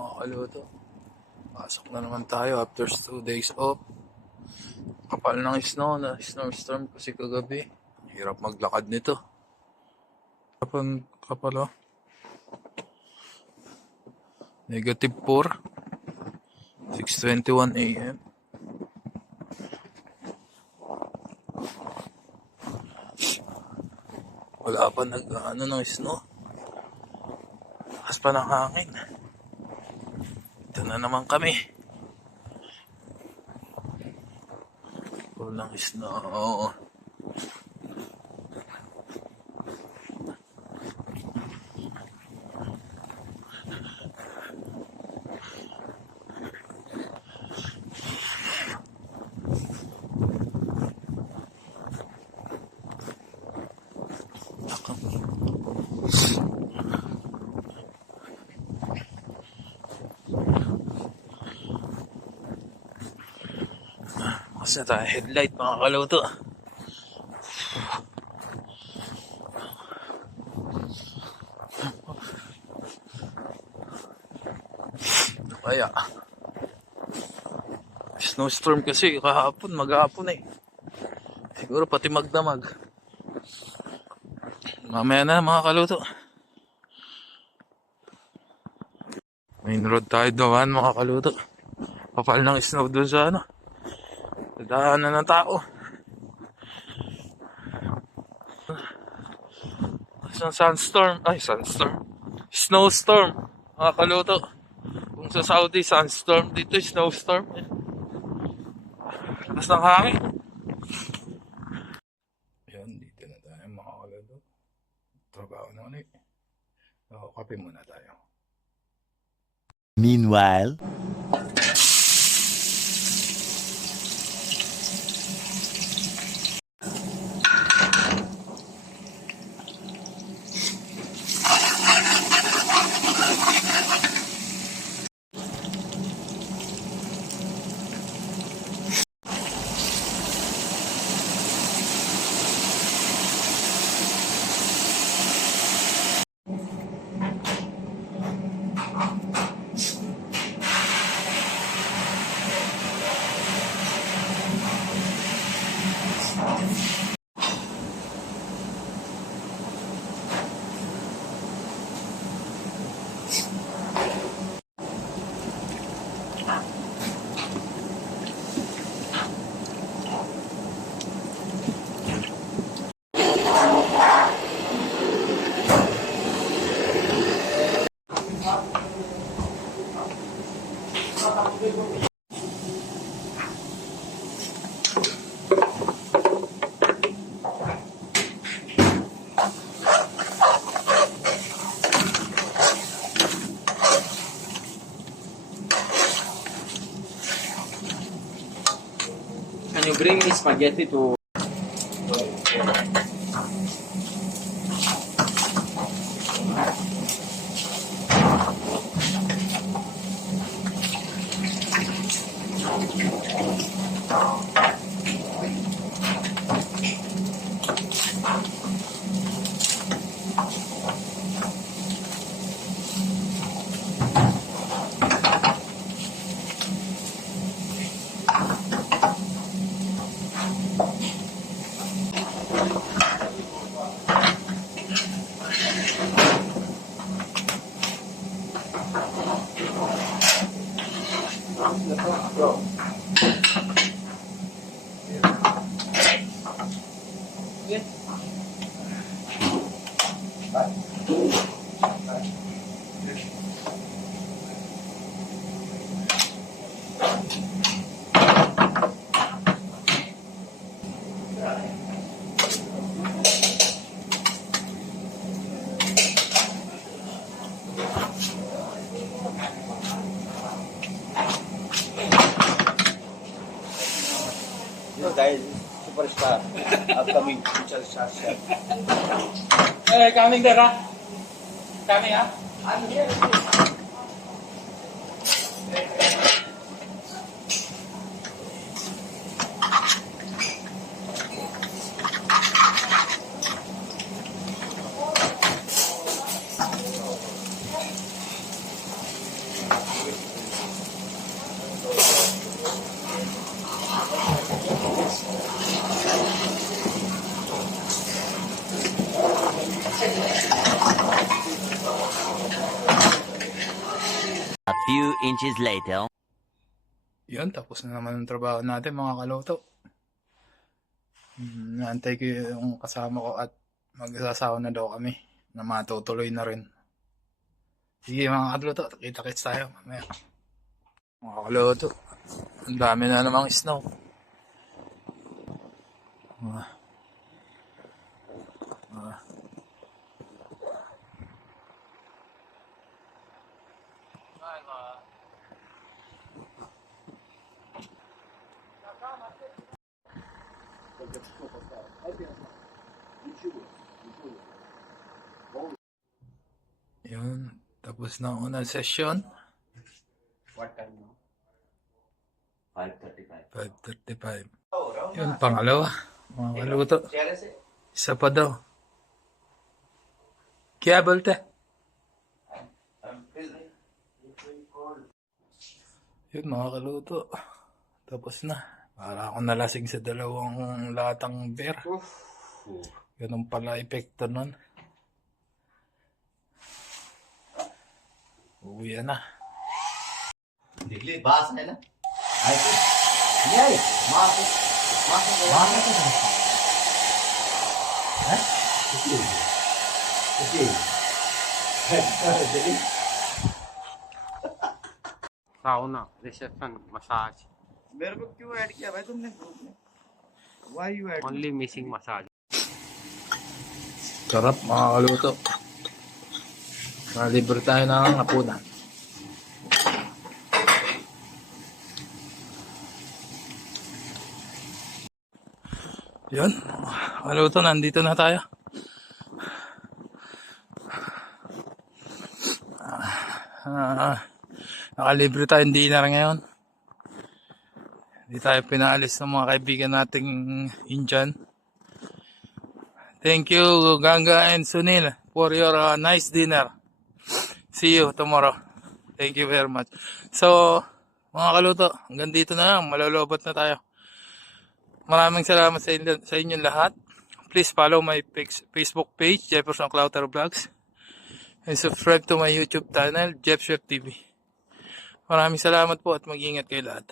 mga kaluto. Pasok na naman tayo after 2 days off. Kapal ng snow na snowstorm kasi kagabi. Hirap maglakad nito. Kapal oh. -4. 6:21 AM. Wala pa ng snow. Lakas pa ng hangin. Ito na naman kami. Walang snow. Kasi tayo headlight mga kaluto. Kaya snowstorm kasi kahapon, maghapon eh. Siguro pati magdamag. Mamaya na mga kaluto. Main road tayo doon mga kaluto. Kapal ng snow doon sa ano. Daanan ng tao. Sunstorm. Snowstorm. Mga kaluto. Kung sa Saudi, sunstorm. Dito, snowstorm. Lakas ng hangin. Yan, dito na tayo mga kaluto. Trabaho na ulit. Kape muna tayo. Meanwhile, Can you bring me spaghetti to... dahil superstar, upcoming future star. coming there, ha? Coming, ha? inches later. Yun, tapos na naman ang trabaho natin mga kaluto. Naantay ko yung kasama ko at magsasawa na daw kami na matutuloy na rin. Sige mga kaluto, kita-kits tayo mamaya. Mga kaluto, ang dami na namang snow. Yun, tapos na ang unang session. What time now? 5:35. 5:35. Yun, pangalawa. Mga kaluto. Isa pa daw. Kaya balte. Yun, mga kaluto. Tapos na. Para akong nalasing sa dalawang latang beer. Ganun pala epekto nun. Uwi na. Digli, bahas na lang. Ay, yay! Masok. Masok. Masok. Ha? Okay. Okay. Dali. Sauna, reception, massage. मेरे को क्यों ऐड किया भाई तुमने ग्रुप में? Why you add? Only missing massage. Sarap mga kaluto. Libre tayo ng hapunan. Yun. Kaluto, nandito na tayo. Nakalibre tayong dinner ngayon. Hindi tayo pinaalis ng mga kaibigan nating Indian. Thank you, Ganga and Sunil, for your nice dinner. See you tomorrow. Thank you very much. So, mga kaluto, hanggang dito na lang. Malulobot na tayo. Maraming salamat sa inyong lahat. Please follow my Facebook page, Jefferson Clouter Vlogs. And subscribe to my YouTube channel, Jeff Chef TV. Maraming salamat po at mag-ingat kayo lahat.